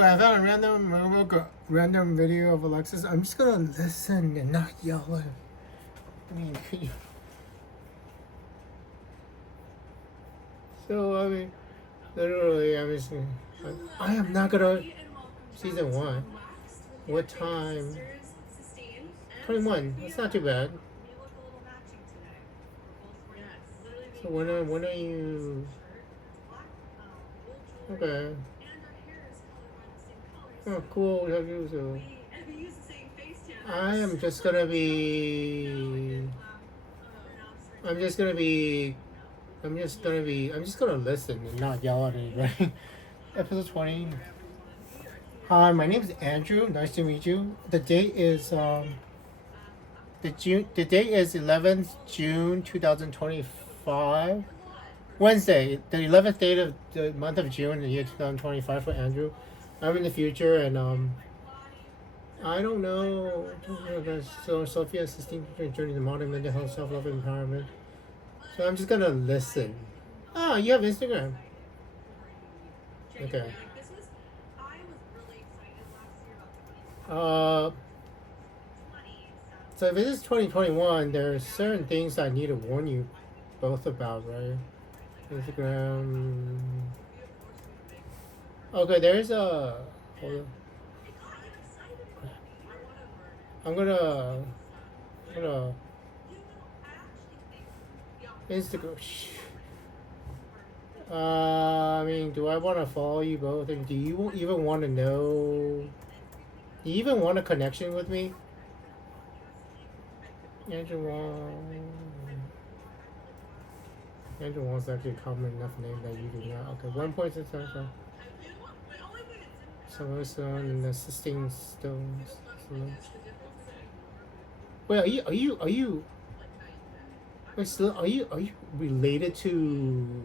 I found a random video of Alexis. I'm just gonna listen and not yell at him. I mean, literally, I am not gonna. Season 1. What time? 21. That's not too bad. So when are you? Okay. Oh, cool. So I am just gonna be. I'm just gonna listen and not yell at anybody. Episode 20. Hi, my name is Andrew. Nice to meet you. The date is the date is 11th June 2025. Wednesday, the 11th date of the month of June in the year 2025 for Andrew. I'm in the future and I don't know. So Sophia assisting journey to modern mental health, self-love, empowerment. So I'm just gonna listen. Ah, you have Instagram. Okay. So if it is 2021, there are certain things I need to warn you both about, right? Instagram. Okay, there's a. Hold on. I'm gonna Instagram. I mean, do I want to follow you both? And do you even want to know? Do you even want a connection with me? Andrew Wong's actually a common enough name that you do not. Okay, 1.6. So and assisting stones. Wait, are you? Wait, still, are you related to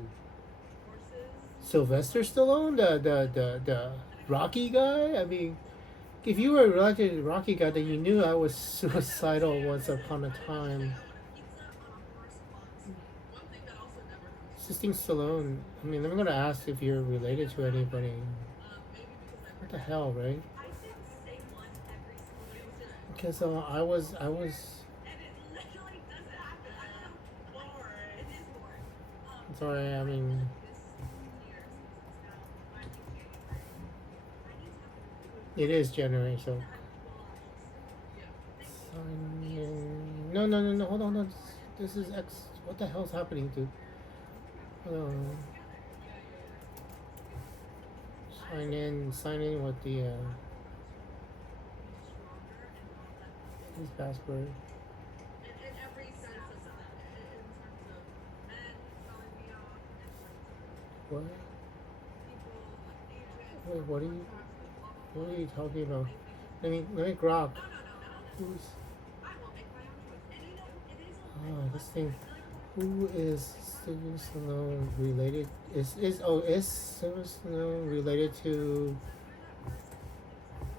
Sylvester Stallone, the Rocky guy? I mean, if you were related to the Rocky guy, then you knew I was suicidal once upon a time. Assisting Stallone. I mean, I'm gonna ask if you're related to anybody. What the hell, right? Because I was. Sorry, I mean. It is January, so. No. Hold on. This is X. What the hell's happening to? Sign in with the his password. What? Wait, what are you talking about? Let me grok. Who's this thing? Who is Sylvester Stallone related? Is Sylvester Stallone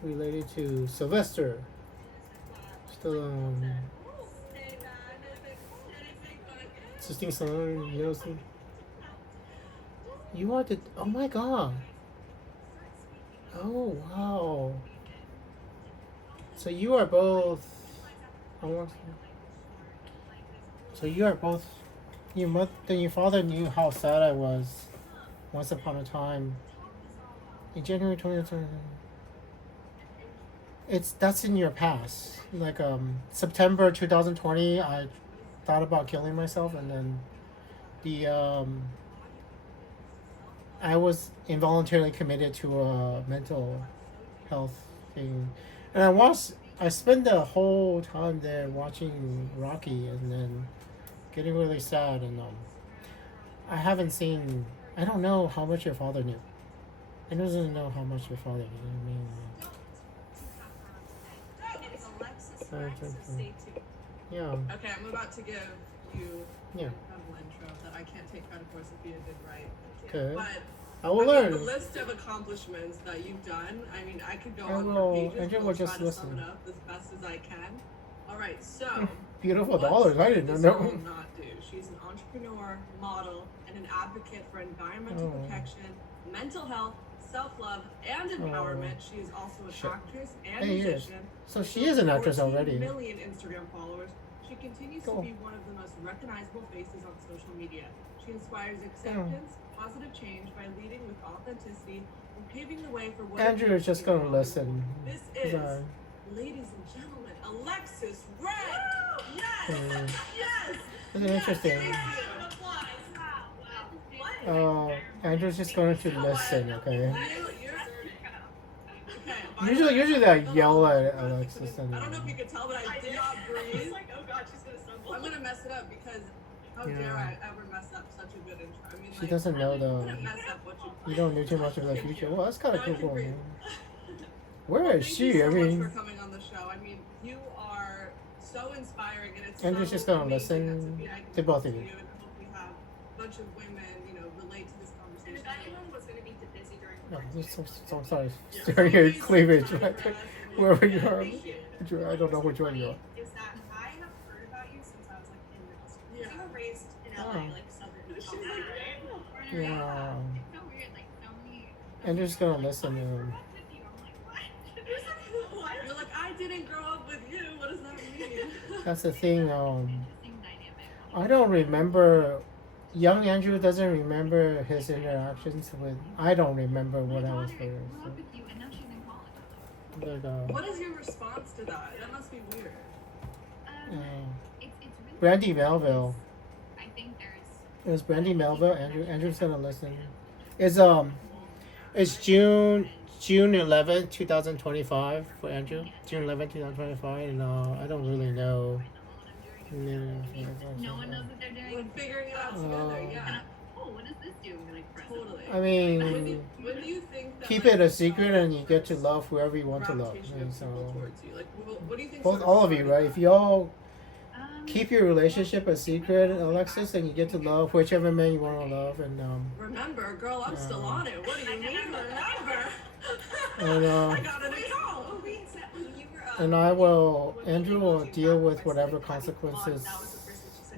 related to Sylvester Stallone? Assisting Stallone, Nielsen. You are the. Oh my god. Oh wow. So you are both. So you are both. Your father knew how sad I was once upon a time. In January 2020. That's in your past. Like September 2020, I thought about killing myself, and then I was involuntarily committed to a mental health thing, and I spent the whole time there watching Rocky, and then getting really sad, and I haven't seen. I don't know how much your father knew. I don't know how much your father knew. I mean. Yeah. Okay, I'm about to give you a incredible intro that I can't take credit for, Sophia did right. Okay. But I will learn. The list of accomplishments that you've done, I mean, I could go on for pages, I but I'll just try to listen. sum it up as best as I can. Alright, so... Beautiful dollars, I didn't know. Not do. She's an entrepreneur, model, and an advocate for environmental protection, mental health, self-love and empowerment. She is also an actress and Hey, yes. musician. So she is an actress 14 already. million Instagram followers. She continues Cool. to be one of the most recognizable faces on social media. She inspires acceptance, positive change by leading with authenticity and paving the way for what Andrew is just gonna listen. This is, ladies and gentlemen, Alexis Red. Yes, yes. Isn't it interesting? Andrew's just going to listen, okay? Usually I yell at Alexis and I don't know if you could tell, but I did not breathe. Like, oh god, she's gonna stumble. I'm gonna mess it up because how dare I ever mess up such a good intro? I mean, she doesn't know though. Mess up what You don't know too much of the future. Well, that's kind of cool, man. Where is Thank she? you so I mean, much for coming on the show. I mean, you are so inspiring, and it's Andrew's so just gonna amazing listen that I to both of you. And I hope we have a bunch of women, relate to this conversation. And if anyone was going to be too busy during so sorry. Staring at your cleavage right there. Wherever you are. I don't know which one you are. Is that I have heard about you since I was like in middle school. You were raised in LA, like southern California, right? Yeah. It's so weird, like so many. Andrew's gonna listen to him. I'm like, what? You're like, I didn't grow up with you. What does that mean? That's the thing. Interesting dynamic. I don't remember. Young Andrew doesn't remember his interactions with. I don't remember what I was My with. daughter grew up with you, and now she's in college. But What is your response to that? That must be weird. It's really. Brandy Melville. I think there's. It was Brandy Melville. Andrew's gonna listen. It's June 11th, 2025 for Andrew. June 11th, 2025, and I don't really know. No one knows what they're doing. We're figuring it out together, yeah. Oh, what does this do? And we're like, press it. Totally. I mean, When do you think that, keep it a secret, and you get to love whoever you want to love. gravitation And of people so, towards you? Like, what do you think? both sort of all of you, started right? that? If you all Um, keep your relationship a secret, Alexis, and you get to love whichever man you want to love, and Remember, girl, I'm still on it. What do you mean, remember? And, I got an account. and I will. Andrew will deal with whatever consequences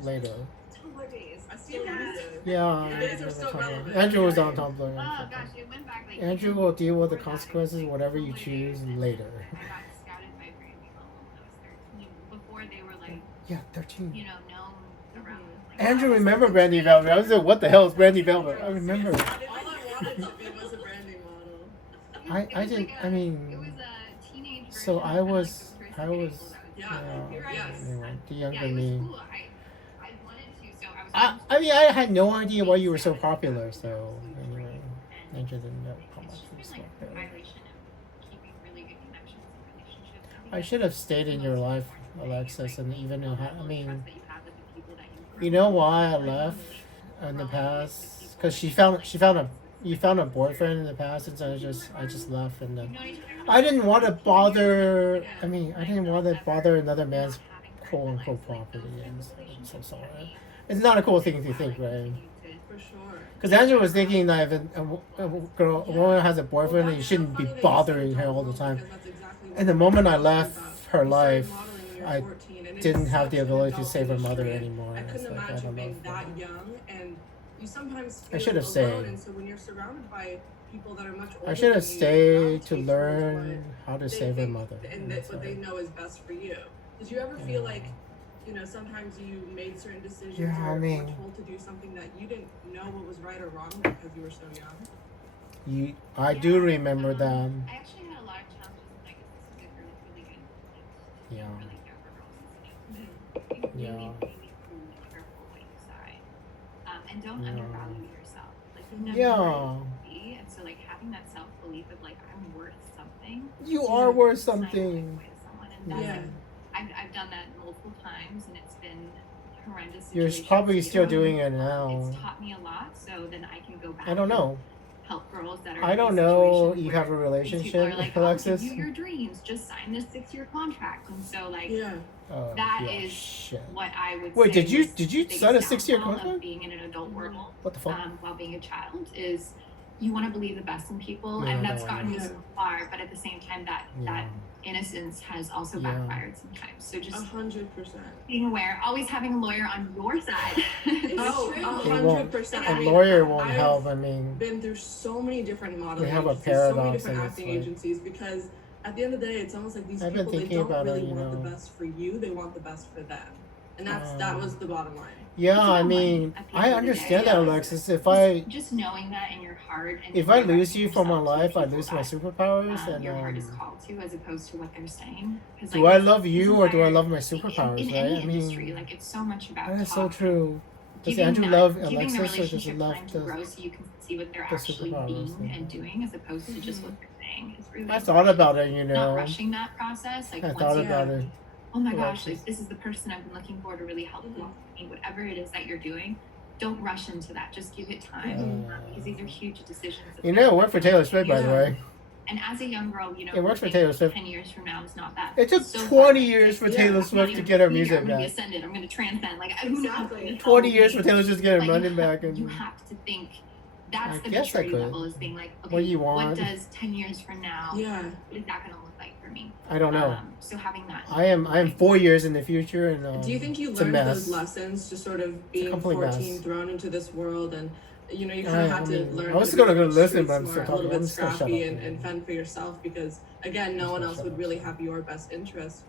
later. Tumblr days. I see what you did. Yeah, You guys are so relevant. Andrew was on Tumblr. Oh gosh, it went back like. Andrew will deal with the consequences, whatever you choose, later. I got scouted by Brandy Melville when I was 13. Before they were like, Yeah, 13. known around. Like, Andrew remember Brandy Velvet. I was like, what the hell is Brandy Velvet? I remember. All I wanted to be was a branding model. I It was didn't. like I It mean, was a teenage. so version I of, was. like, I the was. first Yeah, yes. Anyway, the Yeah, younger it was me. cool. I wanted to, so I was. I mean, I had no idea why you were so popular. So anyway, Andrew didn't know how much you It's was just been like popular. a violation of keeping really good connections and relationships. think I that's should have the stayed in most your life, important thing, Alexis, and even the know. level I of mean, trust that you have with the people that you you know grow why I with, left like, in the growing with past? people Because you found a boyfriend in the past, and so I just left, and then You've known each other I didn't want to bother. Yeah. I mean, I Like, didn't they'll want to never bother another man's not having friends quote in unquote life, like, property, those and types of I'm so relationships sorry. that we It's not a cool thing to are, think, like, right? continue For sure. Because Andrew was thinking that if a woman has a boyfriend, and you shouldn't be bothering her all the time. And the moment I left her life, I didn't have the ability to save her mother anymore. I And it's couldn't like, I imagine don't know. being that young, and you sometimes I feel should have alone, stayed. and so when you're surrounded by people that are much older I should have than you, stayed to gravitate towards learn how to what they save her think mother. and That's what they right. know is best for you. Did you ever feel Yeah. like, sometimes you made certain decisions Yeah, or I mean- were told to do something that you didn't know what was right or wrong because you were so young? I do remember them. I actually had a lot of challenges with like this is really good like, Yeah. really younger girls and Yeah. really, really, really careful what you decide. And don't Yeah. undervalue yourself. Like you'll never Yeah. know where you'll be. And so like having that self belief of like I'm worth something. You Yeah. are worth is not going something. away to someone. And that's Yeah. I've done that multiple times and it's been horrendous. You're situations probably to still be doing in. it now. It's taught me a lot, so then I can go back. I don't know. and help girls that are. I in don't these know. situations You where have a these people relationship, are like, Alexis? I'll give you your dreams. Just sign this 6-year contract, and so like Yeah. Oh, that yeah, is shit. what I would. Wait, say did you was the biggest sign a 6-year downfall contract? of being in an adult world What the fuck? while being a child is you want to believe the best in people, Yeah, and that's no, gotten me yeah. so far. But at the same time, that innocence has also Yeah. backfired sometimes. So just 100%. being aware, always having a lawyer on your side. Oh, true. It won't. 100%. A I mean, lawyer won't I've help. I mean, been through so many different modeling have a agencies, so many paradox different and it's acting like- agencies, because at the end of the day, it's almost like these I've been people, they thinking don't about it, really you want know. the best for you, they want the best for them. And that was the bottom line. yeah. It's I about money mean, at the I end of the understand day. that, Alexis. If I Just knowing that in your heart, and if you're I lose you directing from my yourself to life, I people lose my that, superpowers. And your heart is called to, as opposed to what they're saying. 'Cause, do like, I this- love this you or do I entire- love my in superpowers? any Right? I industry, mean, like, it's so much about that is so talk. true. Does Giving Andrew that- love giving the Alexis or does he relationship love time to the? grow so you can see what they're the actually superpowers, being yeah. and doing, as opposed to just what they're saying. It's really I thought about it, you not know. rushing that process. Like, I once thought you, about it. oh my gosh, Alexis. like, this is the person I've been looking for to really help walk me. Whatever it is that you're doing, don't rush into that. Just give it time, because these are huge decisions. that You know, it worked for Taylor Swift, by the Yeah. way. And as a young girl, you know, It works for think Taylor Swift. 10 years from now is not that. It took so 20 far. years for Yeah. Taylor I'm not Swift to even get her here. music I'm gonna be back. ascended. I'm gonna transcend. Like, who knows? Exactly. Like, 20 years for Taylor Swift to get her like, money you back. have, And you have to think. That's I the guess I maturity could. level, is being like, okay, What do you want? what does 10 years from now? Yeah. What is that gonna look like for me? I don't know. So having that. I am 4 years in the future, and Do you think you it's a learned mess. those lessons just sort of being complete 14, mess. thrown into this world, and you know, you kind of had to learn. I was to gonna be go listen, street but I'm smart, still a talking. little I'm bit just gonna shut scrappy up. and fend for yourself, because again, no one else would really have your best interest.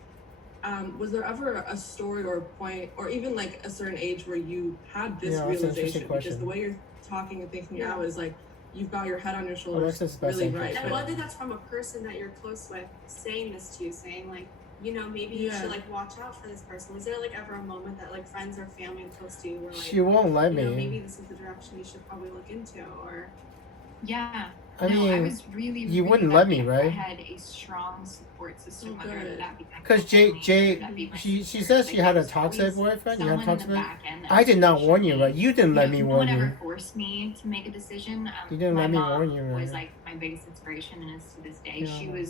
Was there ever a story or a point, or even like a certain age, where you had this Yeah, that's an interesting realization? Because question. the way you're talking and thinking Yeah. now is like you've got your head on your shoulders, Alexis' best really interest, right. And yeah. whether that's from a person that you're close with saying this to you, saying like, you know, maybe you Yeah. should like watch out for this person. Was there like ever a moment that like friends or family close to you were like, She won't let you know, me. maybe this is the direction you should probably look into, or Yeah. I No, I mean, was really, you really wouldn't let me, lucky. I right? had a strong support system, Oh, whether good. that be my Because family, Jay, whether that be my she sister. says Like, she had a there's toxic always boyfriend. You had a someone in toxic the boyfriend. back end that I did not warn you, should right? You didn't be- let me no warn one you. ever forced me to make a decision. You didn't my let me mom warn you, was right? like my biggest inspiration, and is to this day. Yeah.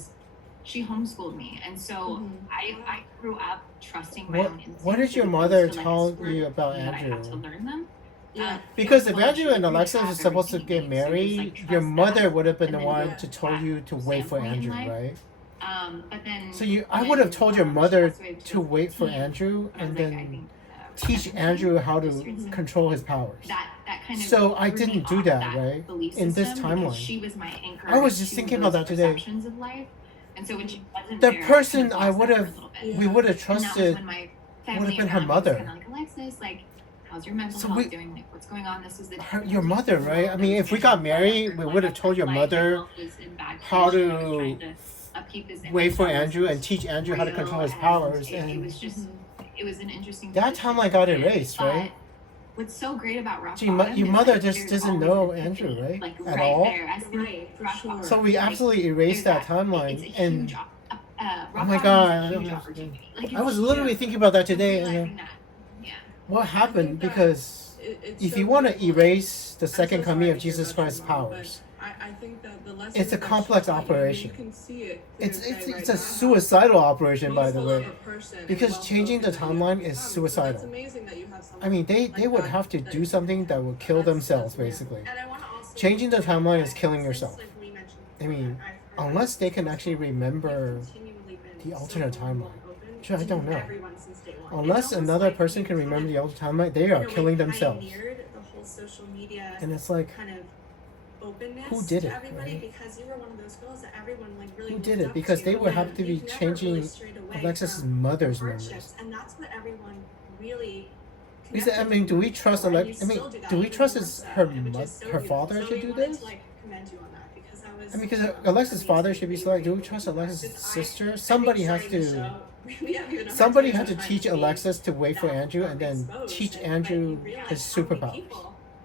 She homeschooled me, and so Mhm. I grew up trusting my What own instincts. What did as your opposed mother to, like, tell screw you about that I have to Andrew? learn them. Yeah. Because if Well, Andrew she and didn't Alexis have were supposed to everything get you need, so just, married, like, your trust mother that, would have been the and then one yeah. to tell you to wait for standpoint in Andrew, life. right? But then So I when, would have told your she mother passed away in to wait for 2015, Andrew I was and like, I then think, teach 17, Andrew how to Mhm. control his powers. that kind of So I threw me didn't do off that, right? belief In this system, timeline. because she was my anchor. I was just to thinking about those that today. perceptions of life. And so when she wasn't The there, person I I kind of would lost that have- for a little bit. We would have And that was trusted. when my been family her around me was mother. kind of like, Alexis, like, how's your mental So health we- doing? Like, what's going on? This is the Your mother, right? I mean, if we got married, we would have told your mother how to wait for Andrew and teach Andrew how to control his powers. It And was just, it was an interesting. that position timeline got to be in. erased, right? But what's so great about rock Gee, bottom your is, mother like, just there's doesn't always know an Andrew, epiphany, right? like, At right all? there, as soon as Right, for rock sure. bottom, So we like, absolutely erased there's that timeline. It's a And huge, rock oh my bottom God, is a I huge don't opportunity. Like, I it's was literally huge. thinking about that today. And Realizing that, yeah. what happened? that Because It's if so you want to beautiful. erase the I'm so second coming sorry of to hear Jesus about your Christ's mom, but powers, I think that the lesson it's a that she complex taught you, operation. You can see it. It's clear as day it's right a now, how suicidal operation, by the peaceful way. of a person and Because changing the well-spoken that you timeline have is become. So suicidal. that's amazing that you have someone I mean, they like would that have to that do something that would kill that's- themselves, that's- basically. And I want to also Changing the timeline is killing since, yourself. like we mentioned I before, mean, that I've heard unless that they can actually you've remember continually been the so alternate vulnerable timeline. and open Which I to don't know. everyone since day one. Unless It's almost another like person you can kind remember of, the alternate timeline, they in are a way, killing themselves. pioneered the whole social media And it's like, kind of openness who did to it, everybody, right? because you were one of those girls that everyone like really who did looked it? up Because to. they would have and to be you've never changing really strayed away Alexis's from mother's hardships, memories. and that's what everyone really Because, I mean, do we trust Alex? I mean, do we trust her father to do this? Like, commend you on that, because that was I mean, because Alexis' father should be like, do we trust Alexis' sister? Somebody has to. Somebody had to teach Alexis to wait for Andrew and then teach Andrew his superpowers,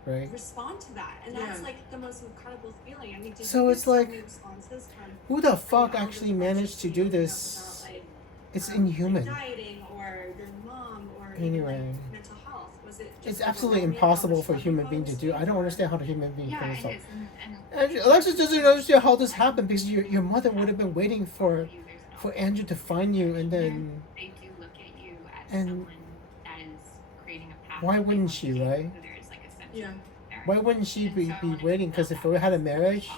right? Respond to that, and that's Yeah. like the most incredible feeling. I mean, did So you it's get like, many responses from Who the all fuck those actually managed to do questions this? about, like, It's like inhuman. dieting or your mom or even, Anyway. like, mental health. Was it just It's absolutely overwhelming how impossible much for a love human you being to always do. gave, I don't or- understand how the human being Yeah, can it itself. is. And Andrew, Alexis doesn't understand how this happened because your mother would have been waiting for there's no- Andrew to find you and then they do look at you as And someone that is creating a path. why that they wouldn't want she, to take. right? So there's like a sense Yeah. of Why wouldn't she be waiting? Because if we had a marriage,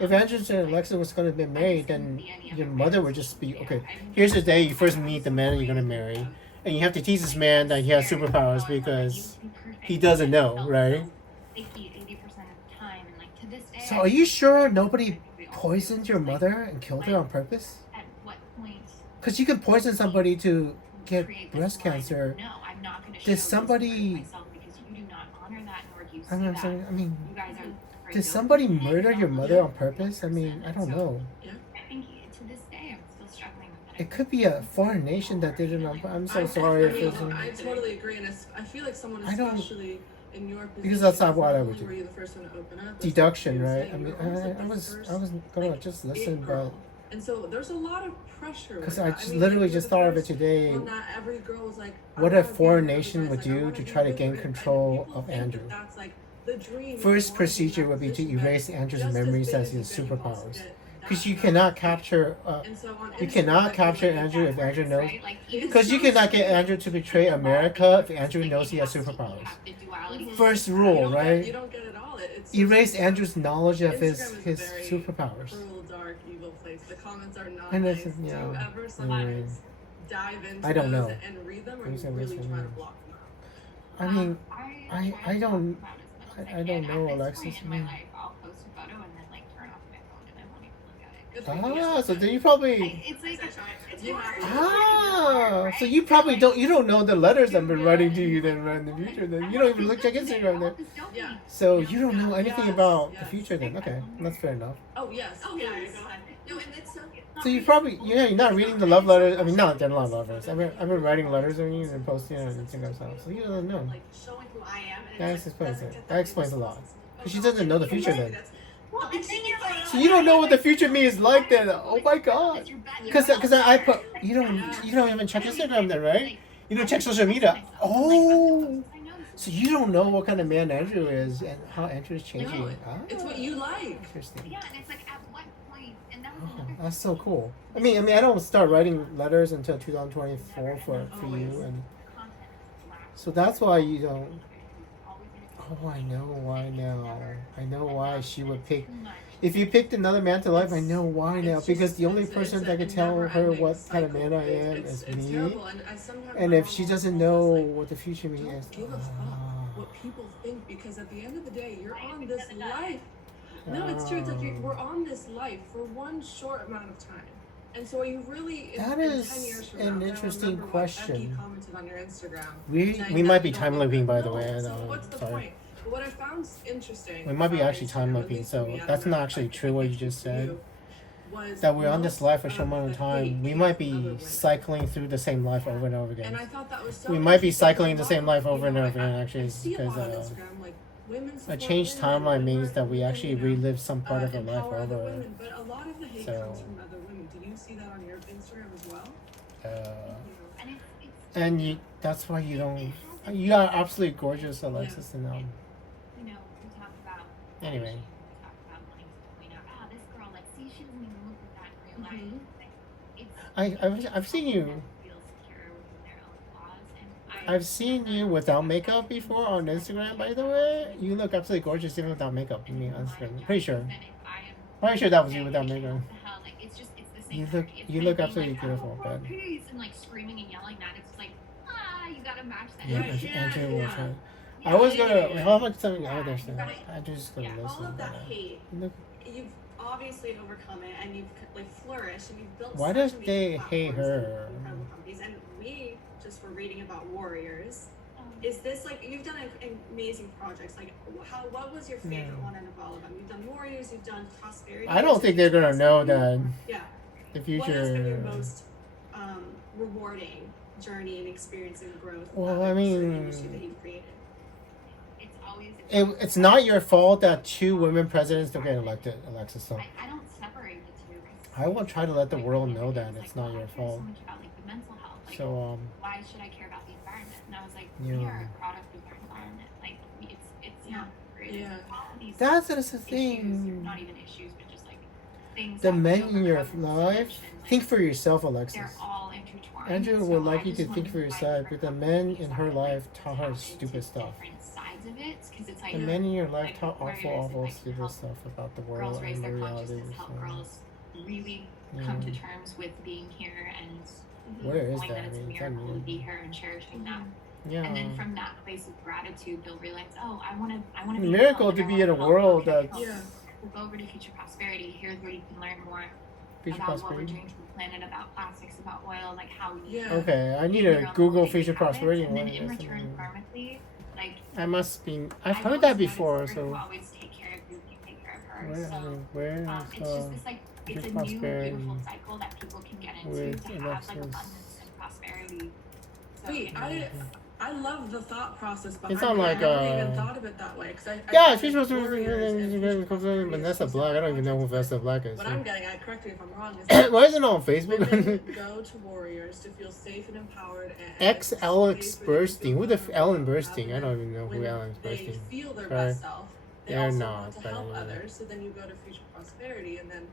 if Andrew and Alexis was going to be married, then your mother would just be, okay, here's the day you first meet the man you're going to marry. And you have to teach this man that he has superpowers because he doesn't know, right? So are you sure nobody poisoned your mother and killed her on purpose? At what point? Because you could poison somebody to get create breast this line cancer. of, no, I'm not going to show Did this somebody- part of myself because you do not honor that nor do you see I mean, that. I mean, You guys are very did somebody dope. murder your mother on purpose? I mean, I don't know. I think to this day I'm still struggling with that. It could be a foreign nation that did it on purpose. I'm so sorry if it's... I totally agree, and I feel like someone, I don't- especially in your position, Because that's not what I not would only do. were you the first one to open up, Deduction, you're right? saying I mean, you're also I the was first, gonna like, just it listen, but girl. And so there's a lot of pressure. because with I that. just mean, literally you're just the thought of it first- today. well, not every girl was like, I What a wanna be foreign with nation guys, would like, I do wanna to be try to with gain her. And control people of think that Andrew. that's like the dream. First procedure would be to erase Andrew's memories as his superpowers. Because you cannot capture, you cannot capture Andrew if Andrew knows. Because you cannot get Andrew to betray America if Andrew knows he has superpowers. First rule, right? You don't get it all. It's Erase Andrew's knowledge of his Instagram is very superpowers. cruel, dark, evil place. The comments are not And nice. it's- yeah. Do ever sometimes dive into I don't those know. and read them, or These you are really missing try to me. block them out? I mean, I I don't- I don't know, At this Alexis, point in my man. life, I'll post a photo and then like turn off my phone and I won't even look at it. so then you probably... It's like It's You hard. Ah, so you probably don't know the letters I've been writing to you then in the future then. You don't even look check Instagram then. Yeah. So you don't know anything Yes, about the yes. future then. Okay, that's fair enough. Oh yes. Oh, yes. yeah, go ahead. No, and it's so. So you probably you're not reading the love letters. I mean, not the love letters. I've been writing letters on you and posting it on Instagram stuff. So you don't know. Like showing who I am. And That it's explains doesn't it. get That explains a lot. Because she doesn't know the future then. That's- Well, and then you're like, So you don't know what the future me is like then. Oh my god. Because I put you don't even check Instagram then, right? You don't check social media. Oh. So you don't know what kind of man Andrew is and how Andrew is changing. No, it's what you like. Interesting. Yeah, and it's like at what point, and that was Oh, another that's so cool. I mean, I don't start writing letters until 2024 for you, and so that's why you don't. Oh, I know why now. I know why she would pick. If you picked another man to life, I know why now. Because the only person that could tell her what kind of man I am is me. Terrible. And I sometimes And if she doesn't know what the future me don't is, give a fuck what people think, because at the end of the day, you're on this life. No, it's true. It's like we're on this life for one short amount of time. And so are you really That in is 10 years from an now, interesting remember what question. Becky commented on your Instagram, we saying might that be you don't time look looping, good. by the No, way. so what's the point? But what I found interesting, We might be about actually time Instagram, at looping, least so for me, I that's don't know not if actually I true can what you speak just for said. you, was That we're on this most life for of so amount of the time. hate We might came from other be women. cycling through the same life over and over And again. I thought that was so We might be interesting. cycling the A same lot life of- over and you know, over again, I actually, see a because lot on Instagram, like, women a support changed women, timeline women means that we women, actually you know, relive some part of our life empower other over. women, but a lot of the hate So- comes from other women. Do you see that on your Instagram as well? and it's And you, that's why you don't. You are absolutely gorgeous, Alexis, and you know, we talk about Anyway. we talk about wanting to point out, oh, this girl, like, see, she doesn't even look at that in real life. Like, it's I've seen you. feel secure within their own flaws, and I've seen you without makeup before on Instagram. By the way, you look absolutely gorgeous even without makeup. I mean, on Instagram. Pretty sure. And if I am Pretty sure that was you without what makeup. the hell, like, it's the same You look- energy. It's you like look being absolutely like, beautiful, oh, but- peace, and like screaming and yelling that. It's like, you gotta match that. Yeah, Yeah, Andrew will yeah. try. Yeah, I was yeah, gonna. yeah. How much time? Oh, there's Yeah. Andrew's gonna Yeah, listen. All of that but, hate, look, you've obviously overcome it, and you've like flourished, and you've built. Why such does amazing they hate platforms her? and incredible companies, and we just were reading about warriors. Um, Is this like you've done amazing projects? Like, what was your favorite Yeah. one out of all of them? You've done warriors, you've done prosperity. I don't think they're gonna know that Yeah. the What has been your future. most rewarding journey and experience and growth? Well, out I of the mean- industry that you've created. it's always. It's not your fault that 2 women presidents don't get elected, Alexis. So I don't separate the two. I will try to let the Like, world like, know it's that like, it's not oh, your I care fault. So much about like the mental health. Like, So why should I care about the environment? And I was like, Yeah. we are a product of our environment. Like, it's not created. Yeah. All of these that's the issues, thing. not even issues, but just like things. The that we men in your overcome with life. solutions, like, Think for yourself, Alexis. they're all intertwined. Andrew So would like I you just to think wanted for to yourself, find but the different men in companies her that, life like, taught her tap stupid into stuff. different sides because of it, because it's like And men in your life like, talk whereas awful, it's, like, stupid help stuff about the girls world raise and the their reality. consciousness, help girls really Yeah. come to terms with being here and Where is knowing that? that it's I a mean, it's miracle to be unreal. here and cherishing that. Yeah. And then from that place of gratitude, they'll realize, oh, I want to be Miracle helped, to I be in a wanna help. world Okay, that's Yeah. we'll go over to Future Prosperity. Here's where you can learn more future about what we're prosperity. doing to the planet, about plastics, about oil, like how we Yeah. Okay, I need figure to out Google healthy future habits, prosperity. and then What in is it? return, karmically, like I must be. I've I've heard that always before. noticed who So always take care of you, you take care of her. where? So Where is it's just this like it's future a new prosperity beautiful cycle that people can get into with to have Alexis? like abundance and prosperity. So, Wait, I love the thought process behind It's not it. like, I never even thought of it that way. Cause I Yeah, think future of warriors and future prosperity. prosperity Vanessa as Black. I don't even know who specific Vanessa Black is. What So. I'm getting at, correct me if I'm wrong, is that Why is it on Facebook? women go to warriors to feel safe and empowered. And X it's a Alex space where they Bursting. feel Who the comfortable Ellen and Bursting? I confident. don't even know who When Ellen's they Bursting. feel their Sorry. best self, they They're also not, want to but help anyway. others. So then you go to future prosperity, and then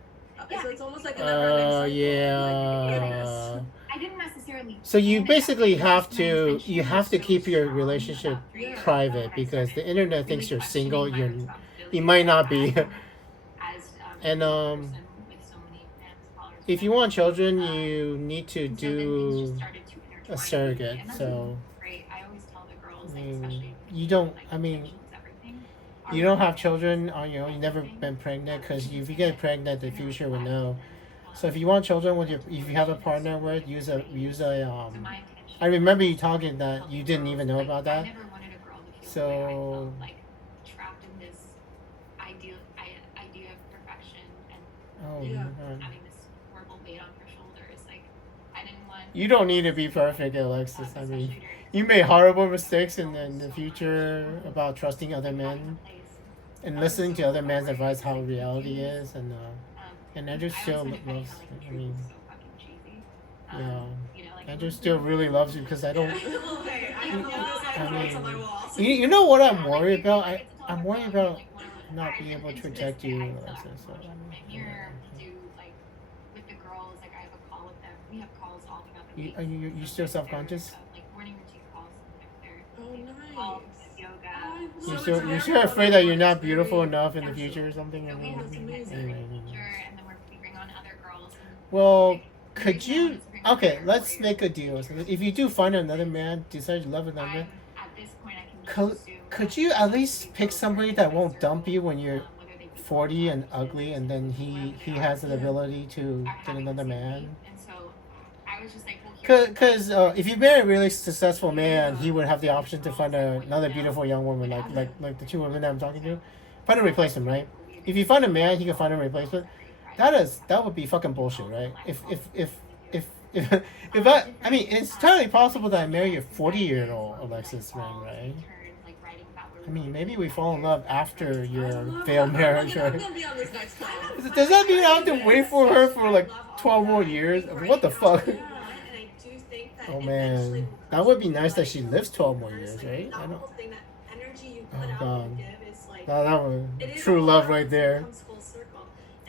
Yeah. so it's almost like a never-ending cycle. Yeah. I didn't necessarily. So you plan it that basically way. have My to intention you was have to so keep your strong relationship about 3 years ago private when I because the started internet thinks really you're single. questioning my You responsibility might not be. as, And, a person with so many fans, followers, If you want children, you need to and so then things just do started to intertwine a surrogate. and that's So great. I always tell the girls, like, Mm, especially you don't. like I mean, connections, everything. you don't have children on your own. You've never been pregnant because if you get pregnant, the future will know. So if you want children with your, if you have a partner with, use a. So my intention I remember you was talking that help you the didn't girls. even know Like, about I that. never wanted a girl to feel the way I So felt, like trapped in this idea of perfection and oh Yeah. my god. having this horrible weight on her shoulders. Like I didn't want. You don't need to be perfect, Alexis. I especially mean, during you made horrible mistakes in the future about trusting other men and listening to other men's advice how reality is and Andrew still loves. I mean, yeah. Andrew still really loves you because I don't. Hey, I have all those I notes on my mean, wall. you know what I'm worried about? I'm worried about not being able to protect you, Alexis. So, I'm here to like with the girls. Like I have a call with them. We have calls all throughout the week. Are you still self-conscious? Like morning routine calls. Oh, Calls, nice. yoga. You're still afraid that you're not beautiful enough in the future or something? So we have some amazing. future, and then we bring on other girls. Well, could you? Okay, let's make a deal. So if you do find another man, decide you love another man, At this point, I can could, just assume could you at least pick somebody that won't dump you when you're 40 and ugly, and then he has the ability to get another man? And so I was just like, well, Because if you marry a really successful man, he would have the option to find another beautiful young woman, like the two women that I'm talking to, find a replacement, right? If you find a man, he can find a replacement. That would be fucking bullshit, right? If I mean, it's entirely possible that I marry a 40-year-old Alexis man, right? I mean, maybe we fall in love after your failed marriage, I'm right? gonna be on this next call. Does that mean I have to wait for her for like 12 more years? What the fuck? And I do think that Oh eventually man, will that come would be to, nice that like, she lives 12 more like, years, right? That I don't. whole thing, that energy you Oh put out god, and give is like that was it is true all love balance right and there. comes full circle.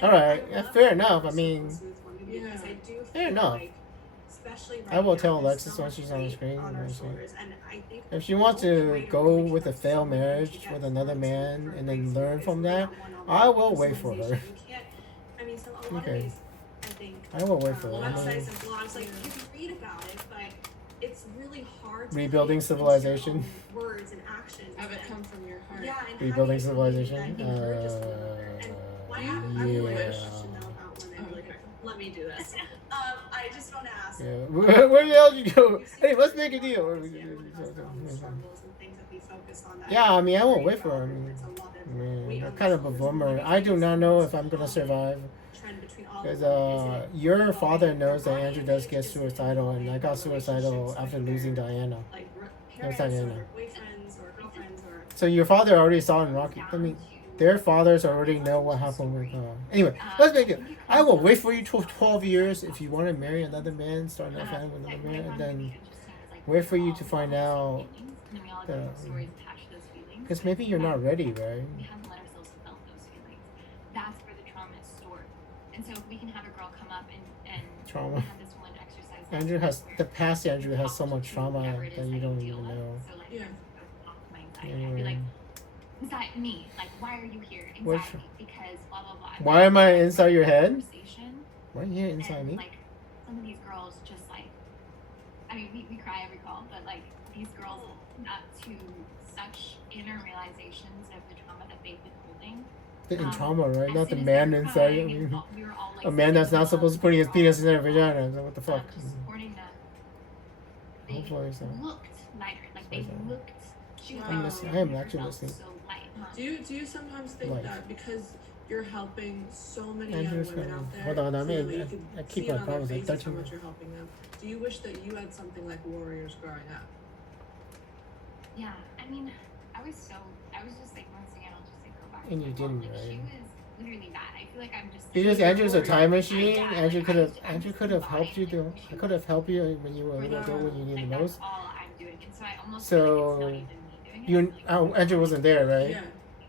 All And right, I yeah, love fair that enough. I super mean, smooth woman because I do fair feel enough. like, especially right I will now, tell there's Alexis so when much she's on the weight screen. on our when she- shoulders, and I think If she the wants only to way go really with a help failed someone marriage to get with another to man and then perfect learn is from really that, one-on-one I will wait for her. personalization. You can't, I mean, so a lot Okay. of these, I think, I will wait for her. websites and blogs, like you can read about it, but it's really hard to Rebuilding put into civilization. your own words and actions. Have it and- come from your heart. Yeah, and Rebuilding having a community civilization. that encourages one another. And why I'm really Yeah. interested to know about women. Oh, Like, okay. let me do this. I just want to ask. Yeah. Where the hell did you go? you've seen Hey, let's the make a deal. struggles and things that we focus on that Yeah, I mean, I won't create wait for her. I power mean, to love it. man, We I'm kind of a understand bummer. this I do not know if I'm gonna survive. trend between all Because of them. Is it your father knows that body Andrew does image? get Is it suicidal, and I got suicidal relationships after with losing their, Diana. like That's parents Diana. or boyfriends or girlfriends or So your father already saw in Rocky. I mean, their fathers already know what happened with. Anyway, let's make it. I will wait for you 12 years if you want to marry another man, start a family with another man, and then wait for you to find out. Because maybe you're not ready, right? We haven't let ourselves felt those feelings. That's where the trauma is stored. And so if we can have a girl come up and Trauma. we have this one exercise. Andrew has the past. Andrew has so much trauma whatever it is that you that don't deal even with. know. So like Yeah. mindset. anxiety. I'd be like, inside me, like, why are you here? Which- Anxiety, because blah blah blah. Why am I inside your head? Conversation. Why are you inside And me? like some of these girls just like, I mean, we cry every call, but like these girls up to such inner realizations of the trauma that they've been holding. In trauma, right? As Not the soon as man they're inside. crying, I mean, we were all, like, a man that's not supposed to put his penis in their vagina. What the fuck? Just supporting them. They Hopefully so. looked lighter, like they Hopefully so. looked. She was I'm like, listening. I am "You actually felt listening. So light, huh?" Do you sometimes think Life. that because you're helping so many And young here's women my- out there, hold on, I mean, clearly you I can keep see it my on their phones at faces how 13. much you're helping them. Do you wish that you had something like Warriors growing up? Yeah, I mean, I was just like, once again, I'll just like go back. And to you my mom. didn't, Like, she right? was literally that. I feel like I'm just. Because Yeah, Andrew's a time yeah, machine. Andrew could have. I'm Andrew just could have helped you. embodied, I could have helped you when you were a little Yeah. girl when you like, needed the that's most. all I'm doing, and so I almost So, feel like it's not even me doing it. You, I feel like Andrew wasn't there, right? Yeah.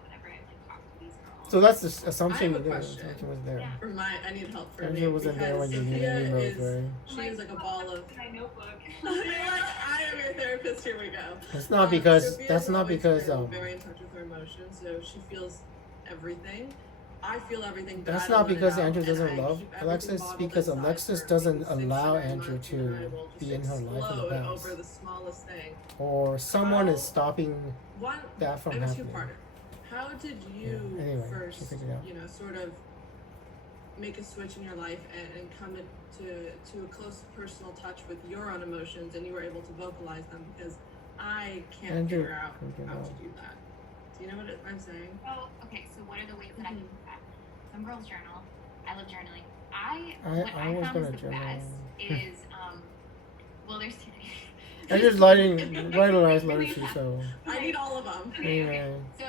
whenever I like talk to these girls. So that's the I assumption. have a The question. assumption was there. Yeah. For I need help for Andrew me wasn't there when because you needed Sophia most, is right? she is like a ball of. My notebook. You're like, I am your therapist. Here we go. It's not because. Sophia's That's not always because. been very in touch with her emotions, so she feels everything. I feel everything. But That's I don't not let it because out, Andrew and doesn't I love keep everything Alexis. bottled Because inside Alexis for doesn't maybe 6 allow 7 Andrew months, to and I will just be in her life in the explode past. over the smallest thing. Or someone How- is stopping One, that from I have a happening. two-parter. How did you Yeah, anyway, she first, figured it out. sort of make a switch in your life and come to a close personal touch with your own emotions, and you were able to vocalize them? Because I can't Andrew figure out figured it how out. to do that. Do you know what I'm saying? Oh, okay. So what are the ways that I can do that? Some girls journal. I love journaling. What I I was found gonna is the journal. best is well, there's Andrew's write a nice letter to you, so I need all of them. anyway. So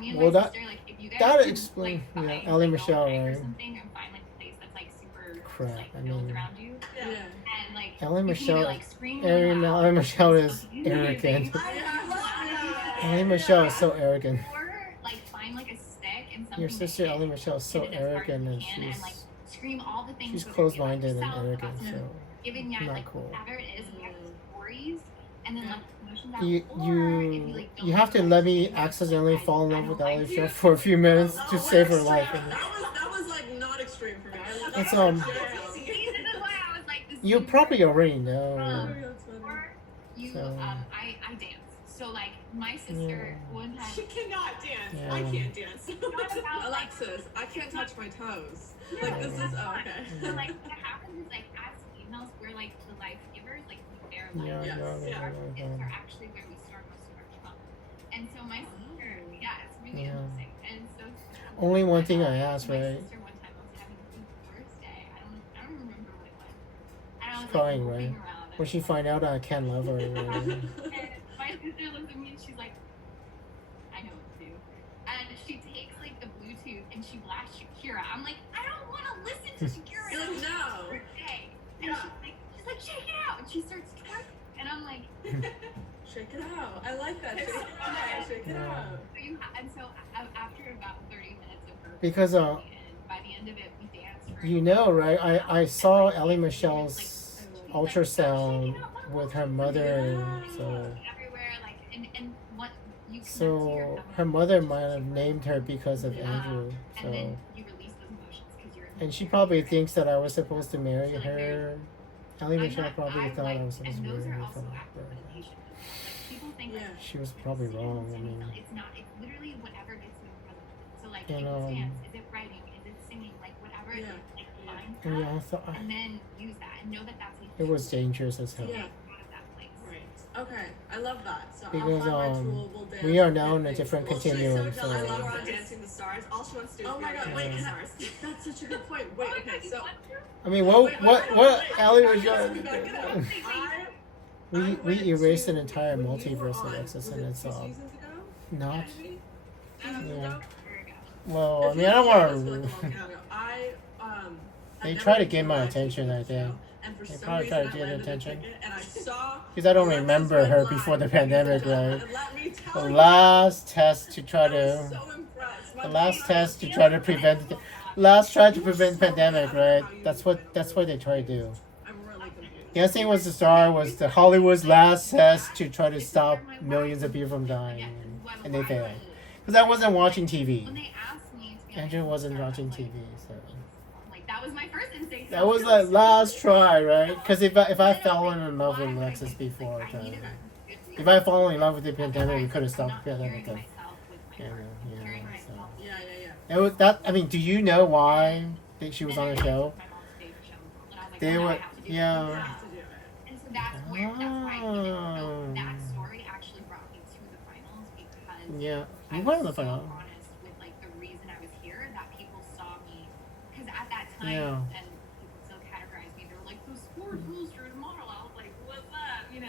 me and Well, my that- sister, like, if you guys that can, explains- like, yeah, find, Ellie like, Michelle, a hike or right? something, and find like a place that's like super Crap, like I built mean- around you, Yeah. and like Ellie you Michelle- can either, like, scream Ellie loud, Michelle or is something arrogant. I Ellie Michelle is so arrogant. or like find like a stick and something. Your to sister hit, Ellie Michelle is so hit it as hard as arrogant you and can, she's and like scream all the things. she's that you closed-minded and yourself arrogant. about So giving you not like cool. whatever it is, and you have stories, and then like emotions out. you or if you you like you don't have to like let me it, accidentally I- fall in I love don't with like Ellie you. Michelle for a few minutes to Oh, save her extreme. life. That was like not extreme for me. It's, See, this is why I was like this. You super- probably already know. That's funny. Or you, So- I dance. So like my sister one time. She cannot dance. Yeah. I can't dance. Not about, like, Alexis, I can't touch my toes. Yeah. Like this is okay. So like what happens is like as females we're like the life givers, like we bear life. Yeah, Yes. yeah, Our yeah, kids yeah. are actually where we store most of our trauma. And so my sister, yeah, it's really Yeah. interesting. And so Only one thing I asked, my right? sister one time was having a birthday. I don't remember what it was. And I was Crying, like right? moving around. When she find out I can't love her. Right? And my sister looks at me and she's like, I know what to do. And she takes like the Bluetooth and she blasts Shakira. I'm like, I don't want to listen to Shakira. You're like, It's no. her birthday. And Yeah. she's like, shake it out. And she starts twerking. And I'm like, Shake it out. I like that. Shake it out. Shake it Yeah. out. so you and so after about 30 minutes of her Because, and by the end of it, we danced for You know, right? I saw Ellie Michelle's ultrasound with her mother. So everywhere, like, and what you connect to so your her mother might have named her because of Andrew. and So then you release those emotions because you're and she probably thinks that I was supposed to marry her. Ellie Michelle probably thought I was supposed to and those marry are her also from acts of birth. meditation. Like people think Yeah. like She was probably wrong. I mean, it's not. It's literally whatever gets you in front of it. So like, And, if it's dance, is it writing, is it singing, like whatever it Yeah. is, like find and that, yeah, I thought and then use that and know that that's a it was dangerous as hell. Yeah. out of that place. Right. Okay. I love that. So Because, I'll find my tool. We'll dance. we are now in a Things. different Well, she's continuum, so so- jealous. I love We're her on Dancing the Stars. All she wants to do is Oh my be god, on wait, Dancing can the Stars. that's such a good point. Wait, okay, so I mean, what Ellie wait, Michelle? we gotta get it. I We went erased to- an entire when you were multiverse, on, Alexis, was and it it's 2 seasons ago? not. Maybe? Yeah. Seasons ago? There we go. Well, I If mean, you I don't feel want this for, like, a long to. time ago, I They had try never to get my been to a live attention, I TV think. show, and for They some probably try to reason I get landed a attention. ticket, and I saw Because I don't Alexis remember went her live, before the ladies and pandemic, gentlemen, right? and let me The tell you, last test to try I was to. so impressed. My The last mom- test to try to prevent. Last try to prevent pandemic, right? That's what they try to do. I'm really confused. Guessing was the star was the Hollywood's last test to try to stop millions of people from dying. and they failed. Because I wasn't watching TV. When they asked me to be Andrew wasn't watching TV, so like that was my first instinct. that was the last try, right? Because if I fell in love with Alexis before, then if I fall in love with the pandemic, we could have stopped the pandemic. Then. So. It was that. I mean, do you know why she was on the show? They were, yeah. And so that's where that's why that story actually brought me to the finals because You were in the final. honest with like the reason I was here that people saw me because at that time and people still categorize me. They were like, "The Sports Illustrated model." I was like, "What's up?" You know,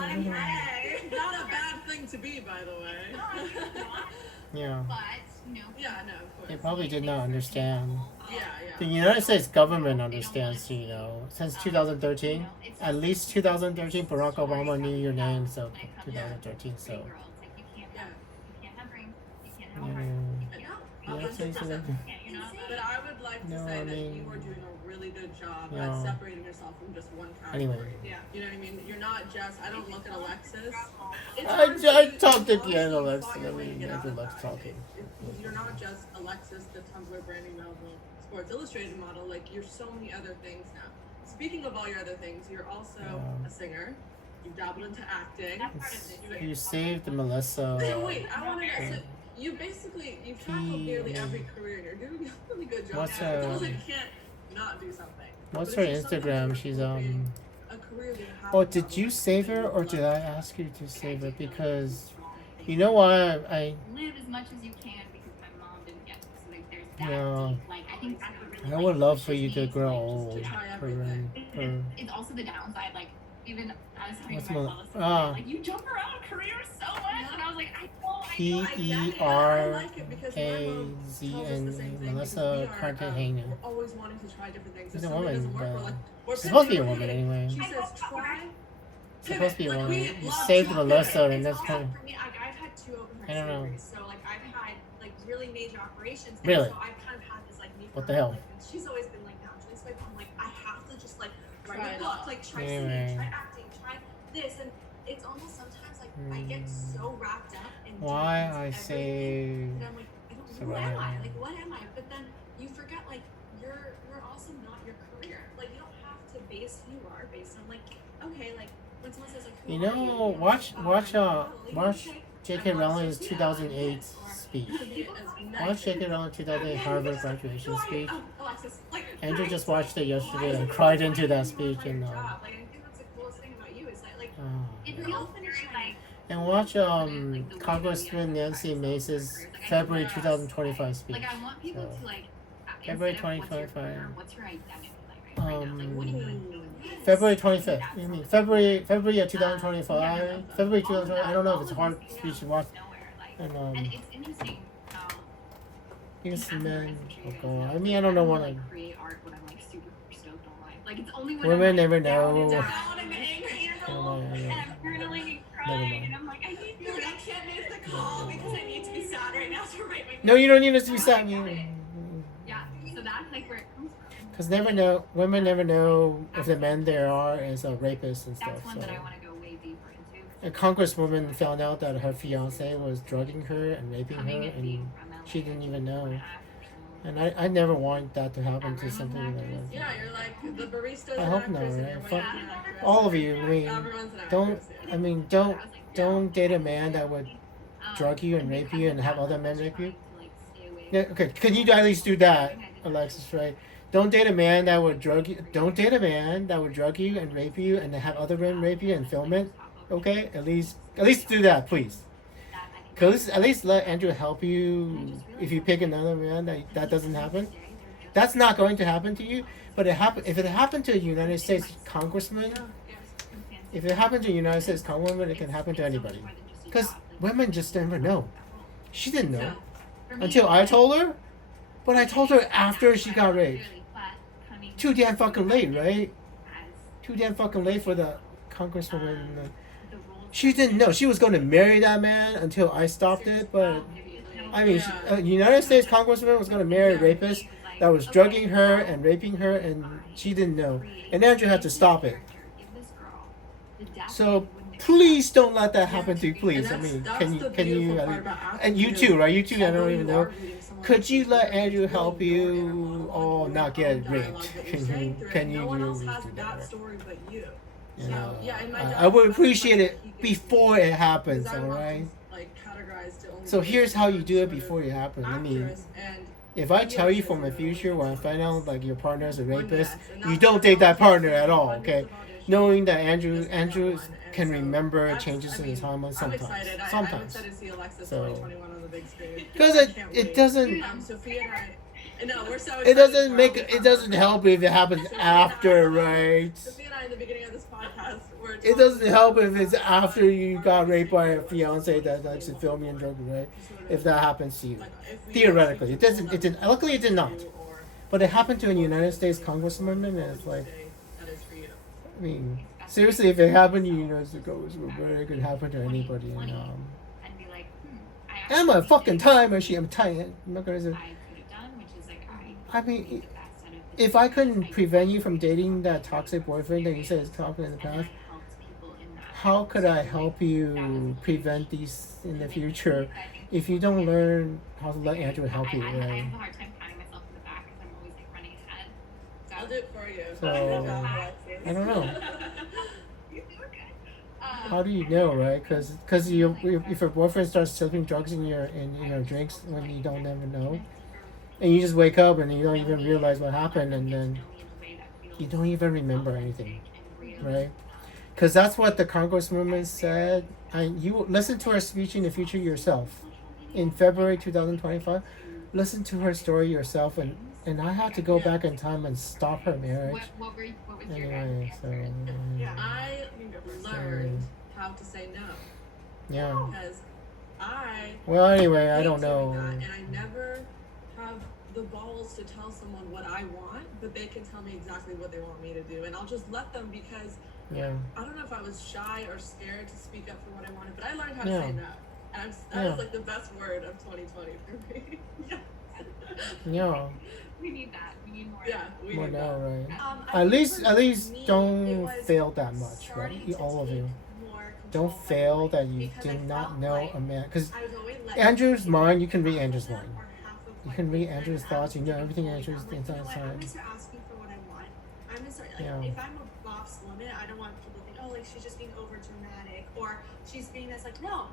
like Not a bad thing to be, by the way. Yeah. But you know, No, of course. They probably did not understand. Yeah. The United States government understands, since 2013. At least 2013, Barack Obama knew your name, so 2013, so. girls, like you can't have rings, you can't have Yeah. hearts, you can't have But I would like to No, say I that mean- you are doing a really good job Yeah. at separating yourself from just one category. Anyway. Yeah. You know what I mean? You're not just, I don't look at Alexis. I talked at the end of Alexis. I mean, I do like talking. You're not just Alexis, the Tumblr branding novel, Sports Illustrated model. Like, you're so many other things now. Speaking of all your other things, you're also a singer. You've dabbled into acting. You saved Melissa. So wait, I want to. So you've tackled nearly every career, and you're doing a really good job. What's It's her- almost like you can't not do something. What's But her it's just something Instagram? that's She's hoping a career that you have Oh, did you save her or did I ask you to save her? Because you know why I live as much as you can because my mom didn't get to. So like there's that. Yeah. Like I think that's what really, I would love for you to pushes me grow like, old. try For, everything. It's also the downside. Like even I was talking What's to my Mel- fellow ah. like you jump around careers so much, and I was like, I know. PERAZN Melissa Cartagena. We're always wanting to try different things. She's If a something woman, doesn't work, but we're she's supposed to be a pivoting. woman anyway. She says try. Supposed to be a Like, woman. we You love saved to- Melissa, and It's that's also, fine. for me, I've had 2 open I heart don't know. surgeries, so like I've had like really major operations. And Really? So I've kind of had this like need What for the her, hell? Like, and she's always been like naturally so I'm like I have to just like Try write it a book, out. like try Anyway. singing, try acting, try this, and it's almost sometimes like I get so wrapped up in Why doing I everything, say and I'm like I don't so who right am I? now. Like what am I? But then you forget like you're also not your career. Like you don't have to base who you are based on like okay like when someone says like who You are you? know, You're watch like, oh, watch okay. J.K. Rowling's 2008 speech. Watch J.K. Rowling's 2008 Harvard graduation speech. Alexis, like, Andrew guys, just watched it yesterday and why cried is into it that you speech want to and find a job? Like, I think that's the coolest thing about you is that like It you're feels open very to like and watch Congresswoman Nancy Mace's February 2025 speech. like I want people So, to like February instead of what's your 2025. career, what's your identity like right now? Like what do you want to do in life? February 25th. You mean February of 2025? February 2025. I don't know if it's a hard speech to watch. Nowhere, like, And and it's interesting how yes, as a men. researcher, Oh, like, I mean, I don't know what like I. create art when I'm like super stoked on life. Like it's only when Women I'm, never like, know. down and angry and Oh, yeah, yeah. I'm journaling and Never crying mind. and I'm like I need You're like, I can't make the call because I need to be sad right now to write my No, you don't need us to be sad. yeah. So that's like where it comes from. Because women never know if the men there are is a rapist and stuff. That's one So. that I want to go way deeper into. A congresswoman found out that her fiance was drugging her and raping her, Coming at me and from LA, she didn't even know. an actor, And I never want that to happen to Everyone's something like actors. that. Yeah, you're like the barista. I hope not, right? You're Fuck an actress. all of you. I mean, Everyone's an don't. actress, yeah. I mean, don't date a man that would drug you and rape you and have other men rape you. Yeah, okay, can you at least do that, Alexis? Right? Don't date a man that would drug you. Don't date a man that would drug you and rape you and have other men rape you and film it. Okay, at least do that, please. Cause at least let Andrew help you if you pick another man that doesn't happen. That's not going to happen to you. But if it happened to a United States congressman, if it happened to a United States congressman, it can happen to anybody. Because women just never know. She didn't know until I told her. But I told her after she got raped. Too damn fucking late, right? Too damn fucking late for the congresswoman. She didn't know. She was going to marry that man until I stopped it. But, I mean, United States congresswoman was going to marry a rapist that was drugging her and raping her, and she didn't know. And Andrew had to stop it. So, Please don't let that happen to you, And please. I that's, mean, that's can the you, beautiful part about acting, and you is too, right? You too, I although don't even you know. are reading someone Could you else's let script, Andrew it's help really your inner you monologue, all your not own get dialogue raped? that you're Can saying you, through it. can you No one else do has that? that Right? story but you. You So know, yeah, in my I job, would that's appreciate like it he gives before me, it happens, because I'm alright? often like categorized to only So be here's how you one do it sort before of it happens. I mean, actress, and if I he tell you always from the says, future when I find out like your partner's a one rapist, yes, and you that's don't why date that Alexis partner has at all, hundreds okay? of auditions Knowing that just to get Andrew one, and can so remember that's, changes I in his mean, hormones I'm sometimes. excited. I'm Sometimes. excited to see Alexis So- 2021 on the big screen. Because I can't it wait. doesn't Sophia and I know we're so excited. it doesn't for make all the it doesn't help if it happens Sophia and I- after, right? Sophia and I in the beginning of this podcast were It talking doesn't help about if it's how after you our got raped by a relationship fiance was that likes to film you and drug you, right? sort of, If that happens to you. like, if we Theoretically. It actually doesn't told it didn't them luckily it did not. to, or But it happened to a United States what Congresswoman and would it's you like say that is for you? I mean seriously if it happened to you, it's like it could happen to anybody and I'd be like, I'm a fucking time machine. I'm tired. I'm not gonna say I could have done, which is like I mean think the best out of the if I couldn't situation. prevent you from dating that toxic boyfriend that you said is toxic in the And then past, I helped people in that. how could I help That was you a prevent these in the huge future thing that I think if you don't learn how to let Andrew help you, I right? have a hard time patting myself in the back because I'm always like running ahead. So I'll do it for you. So, Good job, Alexis. I don't know. You're doing good. How do you know, right? Because you if your boyfriend starts slipping drugs in your drinks when you don't ever know, and you just wake up and you don't even realize what happened, and then you don't even remember anything, right? Because that's what the Congresswoman said. You listen to her speech in the future yourself, in February 2025. Listen to her story yourself, and I had to go back in time and stop her marriage. What was your Anyway, so I learned how to say no yeah. because I Well, anyway, I hate don't doing know. that, and I never have the balls to tell someone what I want, but they can tell me exactly what they want me to do, and I'll just let them because Yeah. I don't know if I was shy or scared to speak up for what I wanted, but I learned how Yeah. to say no. And that Yeah. was like the best word of 2020 for me. Yeah. We need that. We need more. Yeah, we More need now, that. right? I At think for least me, it don't was fail that much, starting right? to All of take you. more control Don't of my fail life that you because I did not felt know like a man. Because I was always let Andrew's down mind, you can read half of Andrew's them mind. or half of You what can read they Andrew's said, thoughts. You know I was everything fully Andrew's down. Like, you know what, I'm inside. gonna start asking for what I want. I'm gonna start like Yeah. if I'm a boss woman, I don't want people to think, oh, like she's just being over dramatic or she's being this like no.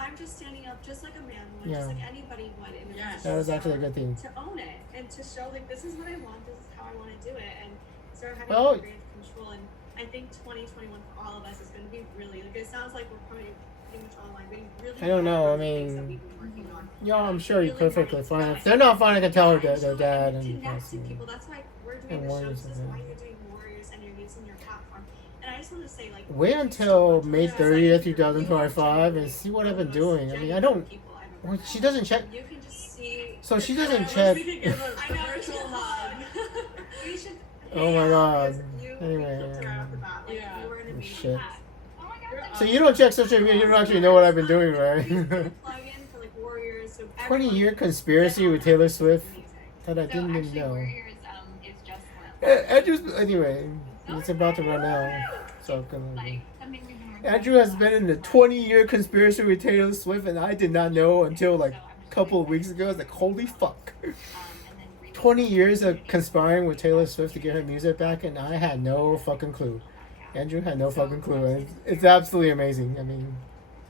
I'm just standing up just like a man would, Yeah. just like anybody would in a Yes. That was actually a good thing. to own it and to show like this is what I want, this is how I want to do it, and start having Well- a degree of control. And I think 2021 for all of us is going to be really like it sounds like we're probably pretty much online, but really I don't know, I the things that mean, we've been working on. Yeah, I'm sure you're Really perfectly wanting fine. to If they're not fine, I can tell her Yeah, their dad and connect to and- people. That's why we're and doing the Warriors shows. This is and why that. you're doing Warriors and you're using your platform. And I just want to say, like, Wait thank you so until much. May Yeah, 30th, you are 2025, and genuinely see what one I've been of the most doing. I mean, I genuine don't. people I've ever Well, met. she doesn't check. You can just see. So she I doesn't know, check. We could give a I know, virtual virtual hug. We should. Oh my God. You Anyway, flipped her out the bat. Like, Yeah. you were an amazing Shit. cat. Oh my You're god. So you don't check social media. You don't actually know what I've been doing, right? Plug in for like Warriors. So 20-year conspiracy with Taylor Swift that I So didn't even actually, know. Warriors is just one of Anyway, it's about to run out. So I'm gonna. like something we've been working Andrew has been in the 20-year conspiracy with Taylor Swift, and I did not know until like a couple of weeks ago. I was like, holy fuck. and then 20 years of conspiring with Taylor Swift to get her music back, and I had no fucking clue. Andrew had no fucking clue. And it's absolutely amazing. I mean,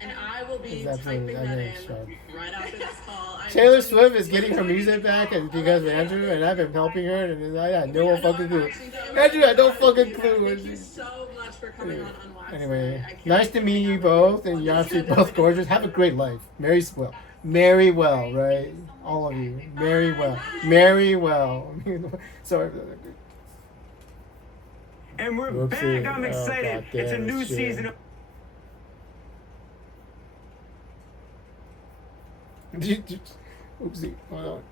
And I will be It's absolutely- typing I'm that really in shocked. right after this call. Taylor Swift is getting her music back, and because of Andrew, and I've been helping her, and I had no fucking clue. Andrew had no fucking clue. Thank you so much for coming on Unwatched. Anyway, I can't nice to wait meet you have both, you. and you're actually both gorgeous. Have a great life. Marry well, right? All of you. Marry well. Sorry. And we're Whoopsie. back. I'm Oh, excited. It's a goddamn new shit. season of Oopsie. Hold on.